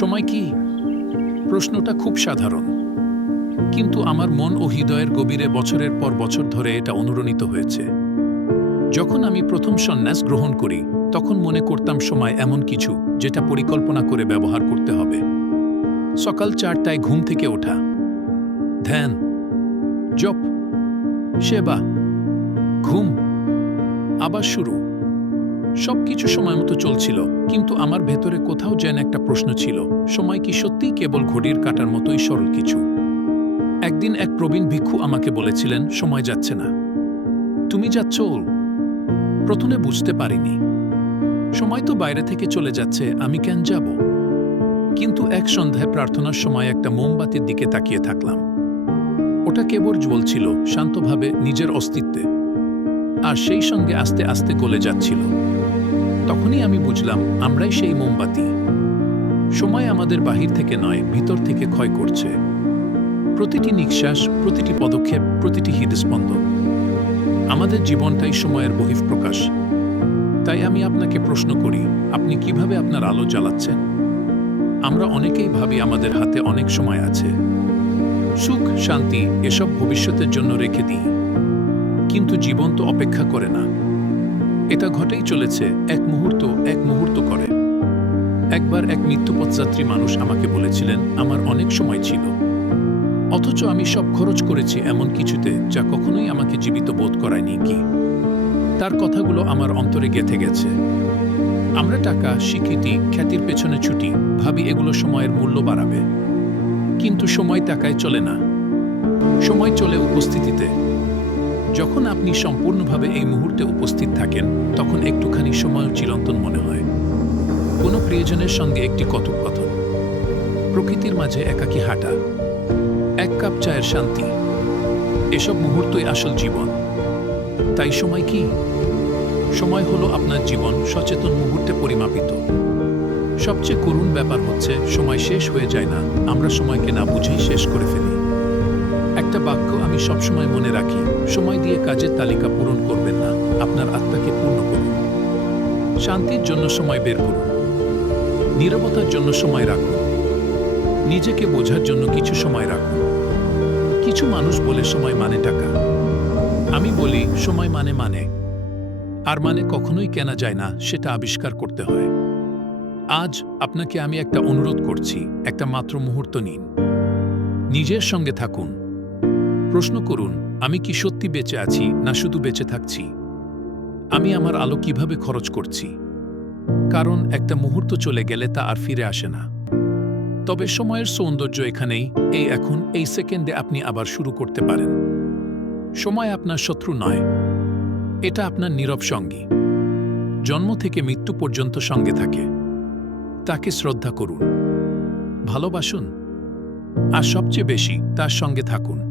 সময় কি? প্রশ্নটা খুব সাধারণ। কিন্তু আমার মন ও হৃদয়ের গভীরে বছরের পর বছর ধরে এটা অনুরণিত হয়েছে। যখন আমি প্রথম সন্ন্যাস গ্রহণ করি, তখন মনে করতাম সময় এমন কিছু যেটা পরিকল্পনা করে ব্যবহার করতে হবে। সকাল চারটায় ঘুম থেকে ওঠা। ধ্যান। জপ। সেবা। ঘুম। আবার শুরু। সবকিছু সময় মতো চলছিল, কিন্তু আমার ভেতরে কোথাও যেন একটা প্রশ্ন ছিল, সময় কি সত্যিই কেবল ঘড়ির কাটার মতোই সরল কিছু? একদিন এক প্রবীণ ভিক্ষু আমাকে বলেছিলেন, সময় যাচ্ছে না। তুমি যাচ্ছ? প্রথমে বুঝতে পারিনি। সময় তো বাইরে থেকে চলে যাচ্ছে, আমি কেন যাব? কিন্তু এক সন্ধ্যায় প্রার্থনার সময় একটা মোমবাতির দিকে তাকিয়ে থাকলাম। ওটা কেবল জ্বলছিল, শান্তভাবে নিজের অস্তিত্বে। আর সেই সঙ্গে আস্তে আস্তে গলে যাচ্ছিল। তখনই আমি বুঝলাম, আমরাই সেই মোমবাতি। সময় আমাদের বাহির থেকে নয়, ভিতর থেকে ক্ষয় করছে। প্রতিটি নিঃশ্বাস, প্রতিটি পদক্ষেপ, প্রতিটি হৃদস্পন্দন। আমাদের জীবনটাই সময়ের বহিঃপ্রকাশ। তাই আমি আপনাকে প্রশ্ন করি, আপনি কীভাবে আপনার আলো জ্বালাচ্ছেন? আমরা অনেকেই ভাবি আমাদের হাতে অনেক সময় আছে। সুখ, শান্তি এসব ভবিষ্যতের জন্য রেখে দিই। কিন্তু জীবন তো অপেক্ষা করে না। এটা ঘটেই চলেছে, এক মুহূর্ত এক মুহূর্ত করে। একবার এক মৃত্যুপথযাত্রী মানুষ আমাকে বলেছিলেন, আমার অনেক সময় ছিল। অথচ আমি সব খরচ করেছি এমন কিছুতে যা কখনোই আমাকে জীবিত বোধ করায়নি কি? তার কথাগুলো আমার অন্তরে গেথে গেছে। আমরা টাকা, স্বীকৃতি, খ্যাতির পেছনে ছুটি, ভাবি এগুলো সময়ের মূল্য বাড়াবে। কিন্তু সময় টাকায় চলে না। সময় চলে উপস্থিতিতে। যখন আপনি সম্পূর্ণভাবে এই মুহূর্তে উপস্থিত থাকেন, তখন একটুখানি সময় চিরন্তন মনে হয়। কোনো প্রিয়জনের সঙ্গে একটি কথোপকথন প্রকৃতির মাঝে একাকী হাঁটা। এক কাপ চায়ের শান্তি। এসব মুহূর্তই আসল জীবন। তাই সময় কি? সময় হলো আপনার জীবন সচেতন মুহূর্তে পরিমাপিত। সবচেয়ে করুণ ব্যাপার হচ্ছে, সময় শেষ হয়ে যায় না। আমরা সময়কে না বুঝেই শেষ করে ফেলি। একটা বাক্য আমি সবসময় মনে রাখি, সময় দিয়ে কাজের তালিকা পূরণ করবেন না, আপনার আত্মাকে পূর্ণ করুন। শান্তির জন্য সময় বের করুন। নীরবতার জন্য সময় রাখুন। নিজেকে বোঝার জন্য কিছু সময় রাখুন। কিছু মানুষ বলে সময় মানে টাকা। আমি বলি, সময় মানে মানে। আর মানে কখনোই কেনা যায় না, সেটা আবিষ্কার করতে হয়। আজ আপনাকে আমি একটা অনুরোধ করছি, একটা মাত্র মুহূর্ত নিন। নিজের সঙ্গে থাকুন। প্রশ্ন করুন, আমি কি সত্যি বেঁচে আছি না শুধু বেঁচে থাকছি? আমি আমার আলো কীভাবে খরচ করছি? কারণ একটা মুহূর্ত চলে গেলে তা আর ফিরে আসে না। তবে সময়ের সৌন্দর্য এখানেই, এই এখন, এই সেকেন্ডে আপনি আবার শুরু করতে পারেন। সময় আপনার শত্রু নয়। এটা আপনার নীরব সঙ্গী। জন্ম থেকে মৃত্যু পর্যন্ত সঙ্গে থাকে। তাকে শ্রদ্ধা করুন। ভালোবাসুন। আর সবচেয়ে বেশি তার সঙ্গে থাকুন।